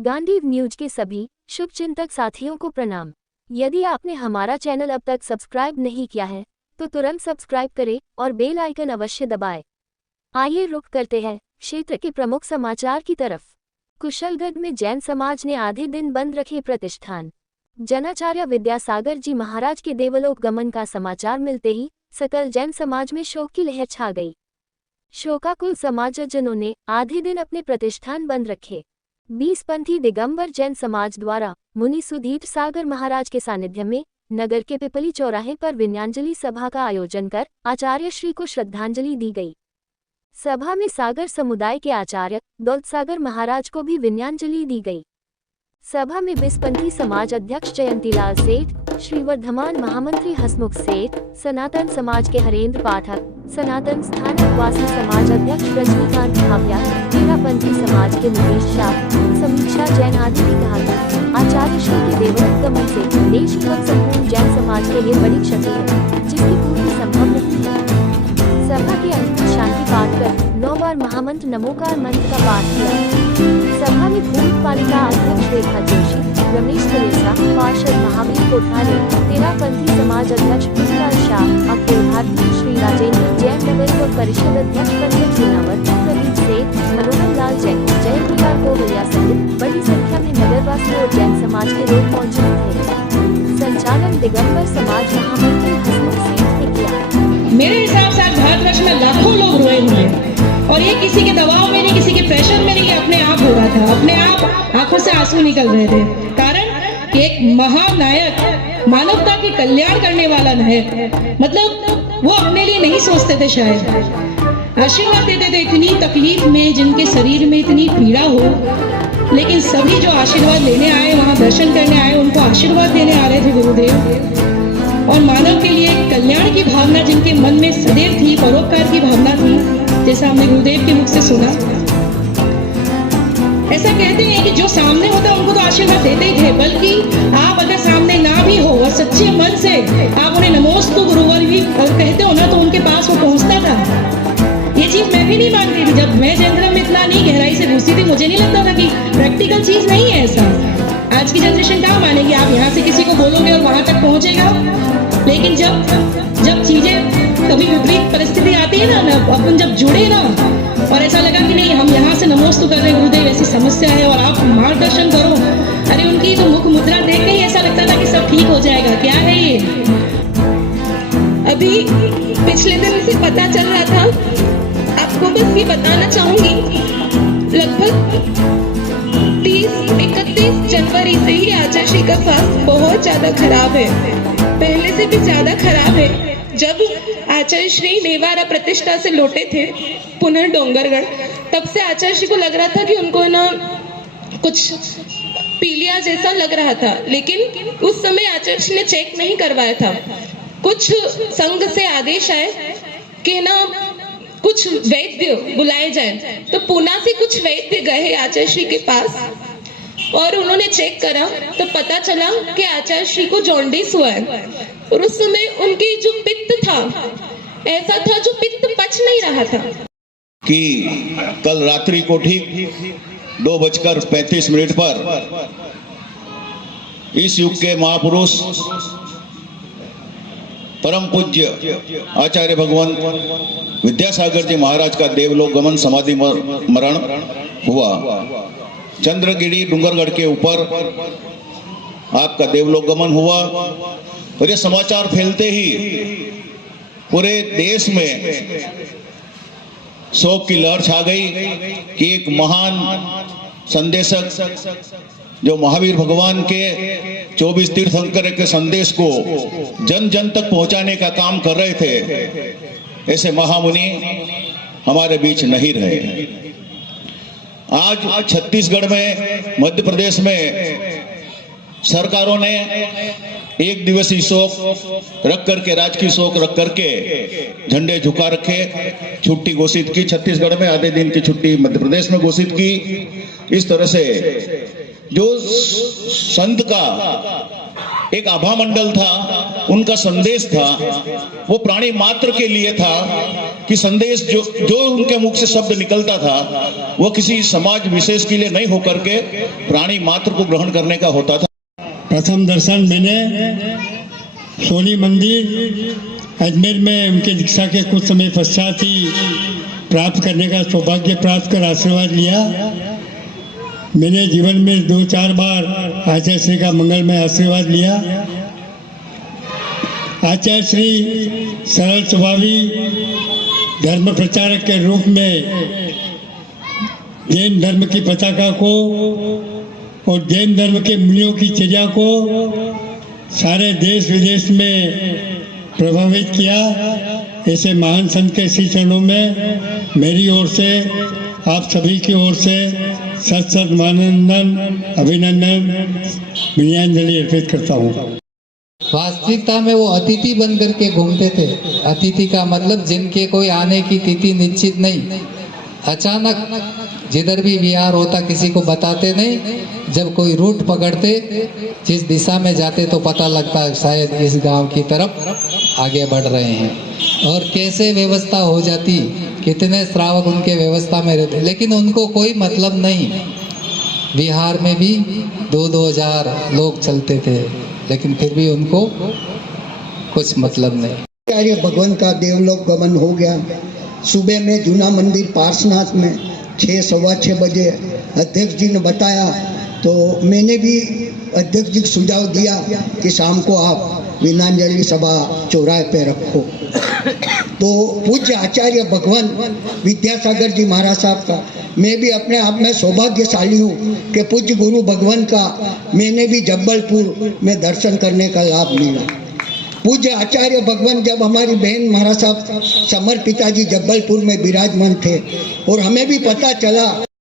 Gandhi news के सभी शुभचिंतक साथियों को प्रणाम। यदि आपने हमारा चैनल अब तक सब्सक्राइब नहीं किया है तो तुरंत सब्सक्राइब करें और बेल आइकन अवश्य दबाएं। आइए रुख करते हैं क्षेत्र के प्रमुख समाचार की तरफ। कुशलगढ़ में जैन समाज ने आधे दिन बंद रखे प्रतिष्ठान। जनाचार्य विद्यासागर जी महाराज के देवलोक गमन का समाचार मिलते ही सकल जैन समाज में शोक की लहर छा गई। शोकाकुल समाजजनों ने आधे दिन अपने प्रतिष्ठान बंद रखे। 20 पंथी दिगंबर जैन समाज द्वारा मुनि सुधीर सागर महाराज के सानिध्य में नगर के पिपली चौराहे पर विनयांजलि सभा का आयोजन कर आचार्य श्री को श्रद्धांजलि दी गई। सभा में सागर समुदाय के आचार्य दौलत सागर महाराज को भी विनयांजलि दी गई। सभा में 20 पंथी समाज अध्यक्ष जयंतीलाल सेठ, श्री वर्धमान महामंत्री हसमुख सेठ, सनातन समाज के हरेंद्र पाठक, सनातन स्थानिक वासी समाज अध्यक्ष रजनीकांत भाविया, पंथी समाज के मुकेश शाह, समीक्षा जैन आदि ने कहा कि आचार्य श्री के देवलोक गमन से देश एवं संपूर्ण जैन समाज के लिए बड़ी क्षति है, जिसकी पूर्ति संभव नहीं है। सभा के अंत में शांति पाठ कर 9 बार महामंत्र नमोकार मंत्र का पाठ किया। सभा में पूर्व पालिका अध्यक्ष रेखा जोशी, रमेश तिरेसा, पार्षद महावीर कोठारी, तेरा पंथी समाज अध्यक्ष पुष्कर शाह, अखिल भारतीय श्री राजेंद्र जैन नगर व परिषद अध्यक्ष पंकज चुनावर, प्रदीप सेठ, मनोहर लाल जैन, जयंतीलाल कोवलिया सहित बड़ी संख्या में नगरवासी और जैन समाज के लोग मौजूद थे। संचालन दिगंबर समाज महामंत्री हसमुख सेठ ने किया। मेरे हिसाब से आज भारतवर्ष में लाखों लोग रोए हुए हैं और ये किसी के दबाव में नहीं, किसी के प्रेशर में नहीं, अपने आप हो रहा था। अपने आप आंखों से आंसू निकल रहे थे। कारण एक महानायक, मानवता के कल्याण करने वाला नायक, मतलब वो अपने लिए नहीं सोचते थे, शायद आशीर्वाद देते थे इतनी तकलीफ में, जिनके शरीर में इतनी पीड़ा हो, लेकिन सभी जो आशीर्वाद लेने आए, वहां दर्शन करने आए, उनको आशीर्वाद देने आ रहे थे गुरुदेव। और मानव के लिए कल्याण की भावना जिनके मन में सदैव थी, परोपकार की भावना थी, जैसा हमने गुरुदेव के मुख से सुना। ऐसा कहते हैं कि जो सामने होता उनको तो आशीर्वाद देते ही थे, बल्कि आप अगर सामने ना भी हो और सच्चे मन से आप उन्हें नमोस्तु गुरुवर भी कहते हो ना, तो उनके पास वो पहुंचता था। ये चीज मैं भी नहीं मानती थी। जब मैं जैन धर्म में इतना नहीं गहराई से घुसी थी, मुझे नहीं लगता था कि प्रैक्टिकल चीज नहीं है ऐसा। आज की जनरेशन क्या मानेगी, आप यहाँ से किसी को बोलोगे और वहां तक पहुंचेगा। लेकिन जब चीजें कभी विपरीत परिस्थिति आती है ना, अपन जब जुड़े ना और ऐसा लगा कि नहीं, हम यहाँ से नमोस्तु कर रहे गुरुदेव, ऐसी समस्या है और आप मार्गदर्शन करो। अरे उनकी तो मुख मुद्रा देख के ही ऐसा लगता था कि सब ठीक हो जाएगा। क्या है ये? अभी पिछले दिन से पता चल रहा था, आपको बस ये बताना चाहूंगी, लगभग 30-31 जनवरी से ही आचार्य श्री का स्वास्थ्य बहुत ज्यादा खराब है, पहले से भी ज्यादा खराब है। जब आचार्य श्री नेवारा प्रतिष्ठा से लौटे थे पुनः डोंगरगढ़, तब से आचार्य श्री को लग रहा था कि उनको ना कुछ पीलिया जैसा लग रहा था, लेकिन उस समय आचार्य श्री ने चेक नहीं करवाया था। कुछ संघ से आदेश आए कि ना कुछ वैद्य बुलाए जाए, तो पुणे से कुछ वैद्य गए आचार्य श्री के पास और उन्होंने चेक करा तो पता चला कि आचार्य श्री को जॉन्डिस हुआ है। और उस समय उनकी जो पित्त था ऐसा था जो पित्त पच नहीं रहा था। कि कल रात्रि को ठीक 2:35 पर इस युग के महापुरुष परम पूज्य आचार्य भगवान विद्यासागर जी महाराज का देवलोक गमन समाधि मरण हुआ। चंद्रगिरी डूंगरगढ़ के ऊपर आपका देवलोक गमन हुआ और ये समाचार फैलते ही पूरे देश में शोक की लहर छा गई कि एक महान संदेशक जो महावीर भगवान के 24 तीर्थंकर के संदेश को जन जन तक पहुंचाने का काम कर रहे थे, ऐसे महामुनि हमारे बीच नहीं रहे। आज छत्तीसगढ़ में, मध्य प्रदेश में सरकारों ने एक दिवसीय शोक रख करके, राजकीय शोक रख करके झंडे झुका रखे, छुट्टी घोषित की। छत्तीसगढ़ में आधे दिन की छुट्टी मध्य प्रदेश में घोषित की। इस तरह से जो संत का एक आभा मंडल था, उनका संदेश था, वो प्राणी मात्र के लिए था कि संदेश जो उनके मुख से शब्द निकलता था वो किसी समाज विशेष के लिए नहीं होकर के प्राणी मात्र को ग्रहण करने का होता था। प्रथम दर्शन मैंने सोनी मंदिर अजमेर में उनके दीक्षा के कुछ समय पश्चात ही प्राप्त करने का सौभाग्य प्राप्त कर आशीर्वाद लिया। मैंने जीवन में 2-4 बार आचार्य श्री का मंगलमय आशीर्वाद लिया। आचार्य श्री सरल स्वभावी धर्म प्रचारक के रूप में जैन धर्म की पताका को और जैन धर्म के मुनियों की चर्या को सारे देश विदेश में प्रभावित किया। ऐसे महान संत के श्री चरणों में मेरी ओर से आप सभी की ओर से सत मानंदन अभिनंदन विनयाञ्जलि अर्पित करता हूँ। वास्तविकता में वो अतिथि बन करके घूमते थे। अतिथि का मतलब जिनके कोई आने की तिथि निश्चित नहीं, अचानक जिधर भी विहार होता किसी को बताते नहीं, जब कोई रूट पकड़ते जिस दिशा में जाते तो पता लगता शायद इस गांव की तरफ आगे बढ़ रहे हैं। और कैसे व्यवस्था हो जाती, कितने श्रावक उनके व्यवस्था में रहते, लेकिन उनको कोई मतलब नहीं। बिहार में भी 2-2 हजार लोग चलते थे, लेकिन फिर भी उनको कुछ मतलब नहीं। आचार्य भगवान का देवलोक गमन हो गया। सुबह में जूना मंदिर पार्श्वनाथ में 6-6:15 बजे अध्यक्ष जी ने बताया, तो मैंने भी अध्यक्ष जी को सुझाव दिया कि शाम को आप विनयाञ्जलि सभा चौराहे पे रखो। तो पूज्य आचार्य भगवान विद्यासागर जी महाराज साहब का मैं भी अपने आप में सौभाग्यशाली हूँ कि पूज्य गुरु भगवान का मैंने भी जबलपुर में दर्शन करने का लाभ मिला। पूज्य आचार्य भगवान जब हमारी बहन महाराज साहब समर पिताजी जबलपुर में विराजमान थे और हमें भी पता चला